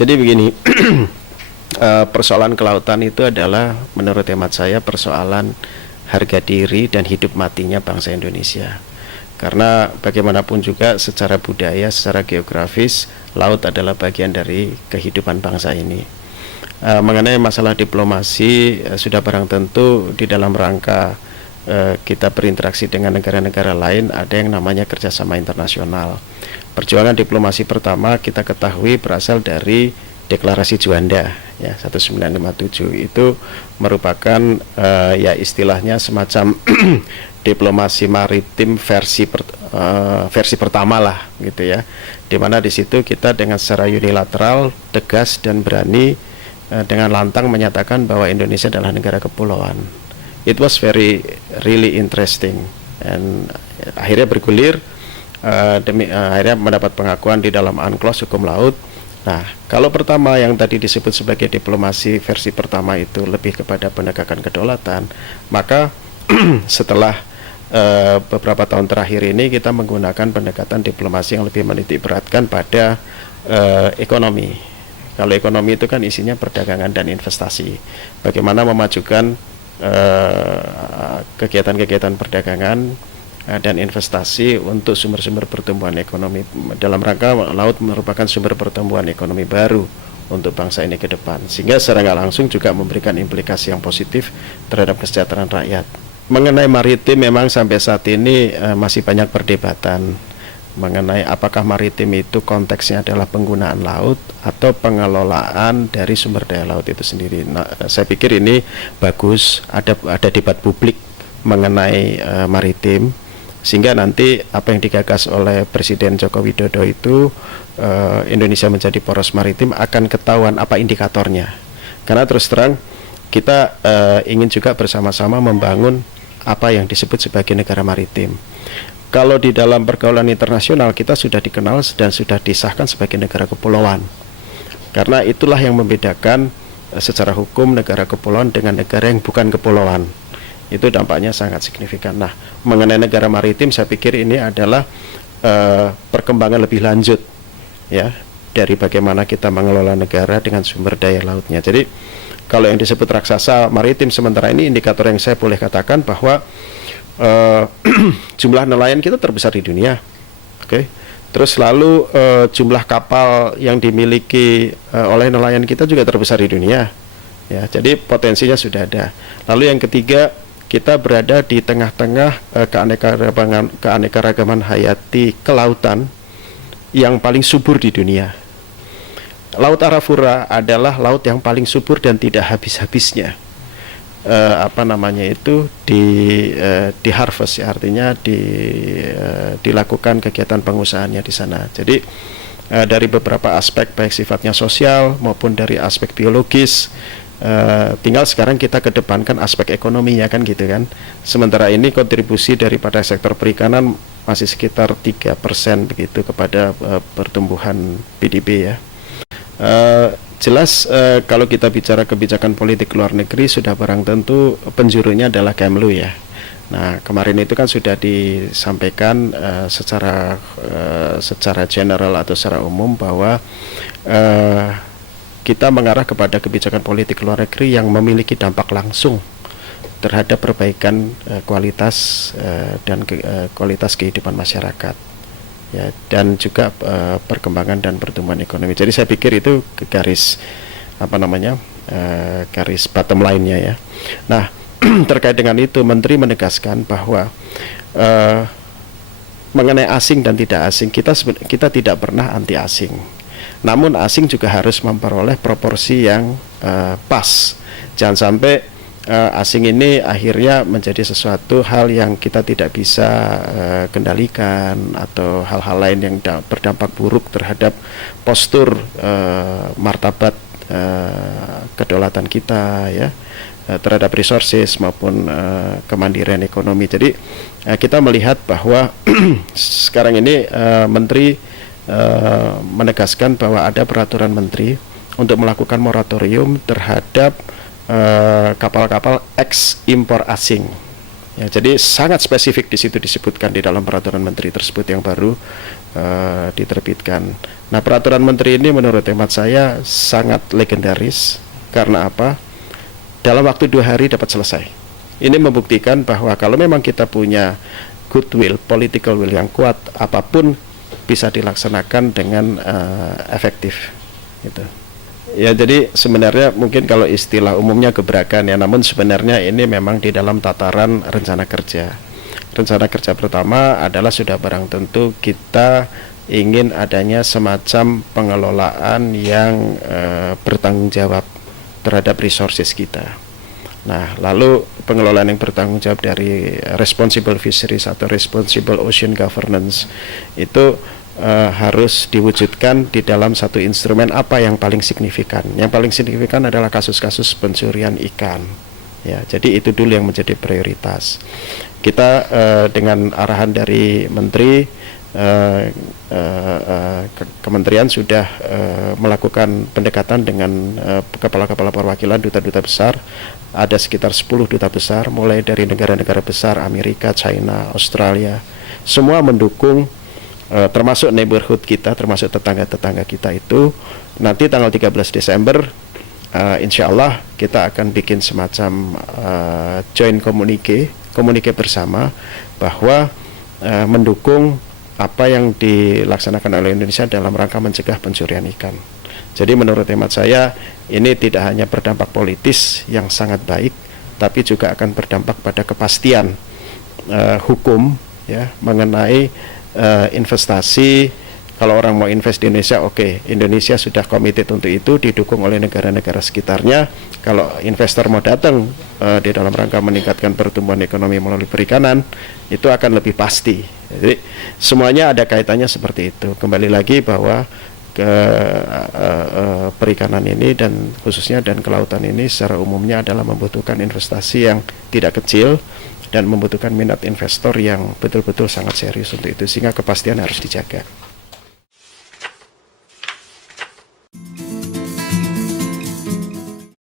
Jadi begini, persoalan kelautan itu adalah menurut hemat saya persoalan harga diri dan hidup matinya bangsa Indonesia. Karena bagaimanapun juga secara budaya, secara geografis, laut adalah bagian dari kehidupan bangsa ini. Mengenai masalah diplomasi, sudah barang tentu di dalam rangka kita berinteraksi dengan negara-negara lain ada yang namanya kerjasama internasional. Perjuangan diplomasi pertama kita ketahui berasal dari Deklarasi Juanda ya 1957. Itu merupakan ya istilahnya semacam diplomasi maritim versi pertama lah gitu ya, dimana di situ kita dengan secara unilateral, tegas dan berani dengan lantang menyatakan bahwa Indonesia adalah negara kepulauan. It was really interesting, and akhirnya bergulir akhirnya mendapat pengakuan di dalam UNCLOS hukum laut. Nah, kalau pertama yang tadi disebut sebagai diplomasi versi pertama itu lebih kepada penegakan kedaulatan, maka setelah beberapa tahun terakhir ini kita menggunakan pendekatan diplomasi yang lebih menitik beratkan pada ekonomi. Kalau ekonomi itu kan isinya perdagangan dan investasi. Bagaimana memajukan kegiatan-kegiatan perdagangan dan investasi untuk sumber-sumber pertumbuhan ekonomi. Dalam rangka laut merupakan sumber pertumbuhan ekonomi baru untuk bangsa ini ke depan, sehingga secara nggak langsung juga memberikan implikasi yang positif terhadap kesejahteraan rakyat. Mengenai maritim memang sampai saat ini masih banyak perdebatan mengenai apakah maritim itu konteksnya adalah penggunaan laut atau pengelolaan dari sumber daya laut itu sendiri. Nah, saya pikir ini bagus ada debat publik mengenai maritim, sehingga nanti apa yang digagas oleh Presiden Joko Widodo itu Indonesia menjadi poros maritim akan ketahuan apa indikatornya. Karena terus terang kita ingin juga bersama-sama membangun apa yang disebut sebagai negara maritim. Kalau di dalam pergaulan internasional kita sudah dikenal dan sudah disahkan sebagai negara kepulauan. Karena itulah yang membedakan secara hukum negara kepulauan dengan negara yang bukan kepulauan. Itu dampaknya sangat signifikan. Nah, mengenai negara maritim saya pikir ini adalah perkembangan lebih lanjut ya dari bagaimana kita mengelola negara dengan sumber daya lautnya. Jadi kalau yang disebut raksasa maritim sementara ini indikator yang saya boleh katakan bahwa jumlah nelayan kita terbesar di dunia. Oke. Terus lalu jumlah kapal yang dimiliki oleh nelayan kita juga terbesar di dunia. Ya, jadi potensinya sudah ada. Lalu yang ketiga, kita berada di tengah-tengah keanekaragaman hayati kelautan yang paling subur di dunia. Laut Arafura adalah laut yang paling subur dan tidak habis-habisnya di harvest ya, artinya dilakukan kegiatan pengusahaannya di sana. Jadi dari beberapa aspek baik sifatnya sosial maupun dari aspek biologis, tinggal sekarang kita kedepankan aspek ekonominya kan gitu kan. Sementara ini kontribusi daripada sektor perikanan masih sekitar 3% begitu kepada pertumbuhan PDB ya. Jelas kalau kita bicara kebijakan politik luar negeri sudah barang tentu penjurunya adalah Kemlu ya. Nah, kemarin itu kan sudah disampaikan secara general atau secara umum bahwa kita mengarah kepada kebijakan politik luar negeri yang memiliki dampak langsung terhadap perbaikan kualitas dan kualitas kehidupan masyarakat. Ya, dan juga perkembangan dan pertumbuhan ekonomi. Jadi saya pikir itu garis garis bottom line-nya ya. Nah, terkait dengan itu Menteri menegaskan bahwa mengenai asing dan tidak asing kita tidak pernah anti asing. Namun asing juga harus memperoleh proporsi yang pas. Jangan sampai asing ini akhirnya menjadi sesuatu hal yang kita tidak bisa kendalikan atau hal-hal lain yang berdampak buruk terhadap postur martabat kedaulatan kita ya, terhadap resources maupun kemandirian ekonomi. Jadi kita melihat bahwa sekarang ini Menteri menegaskan bahwa ada peraturan Menteri untuk melakukan moratorium terhadap kapal-kapal eks impor asing Ya, jadi sangat spesifik di situ disebutkan di dalam peraturan menteri tersebut yang baru diterbitkan. Nah, peraturan menteri ini menurut hemat saya sangat legendaris. Karena apa? Dalam waktu 2 hari dapat selesai. Ini membuktikan bahwa kalau memang kita punya goodwill, political will yang kuat, apapun bisa dilaksanakan dengan efektif. Gitu. Ya, jadi sebenarnya mungkin kalau istilah umumnya gebrakan ya, namun sebenarnya ini memang di dalam tataran rencana kerja. Rencana kerja pertama adalah sudah barang tentu kita ingin adanya semacam pengelolaan yang bertanggung jawab terhadap resources kita. Nah, lalu pengelolaan yang bertanggung jawab dari responsible fisheries atau responsible ocean governance itu harus diwujudkan di dalam satu instrumen apa yang paling signifikan. Yang paling signifikan adalah kasus-kasus pencurian ikan. Ya, jadi itu dulu yang menjadi prioritas. Kita dengan arahan dari Menteri, Kementerian sudah melakukan pendekatan dengan kepala-kepala perwakilan duta-duta besar. Ada sekitar 10 duta besar, mulai dari negara-negara besar, Amerika, China, Australia. Semua mendukung, termasuk neighborhood kita, termasuk tetangga-tetangga kita itu. Nanti tanggal 13 Desember, insya Allah kita akan bikin semacam joint komunike bersama bahwa mendukung apa yang dilaksanakan oleh Indonesia dalam rangka mencegah pencurian ikan. Jadi menurut hemat saya ini tidak hanya berdampak politis yang sangat baik, tapi juga akan berdampak pada kepastian hukum ya mengenai investasi. Kalau orang mau invest di Indonesia, oke, Indonesia sudah committed untuk itu, didukung oleh negara-negara sekitarnya. Kalau investor mau datang di dalam rangka meningkatkan pertumbuhan ekonomi melalui perikanan, itu akan lebih pasti. Jadi semuanya ada kaitannya seperti itu. Kembali lagi bahwa perikanan ini dan khususnya dan kelautan ini secara umumnya adalah membutuhkan investasi yang tidak kecil dan membutuhkan minat investor yang betul-betul sangat serius untuk itu, sehingga kepastian harus dijaga.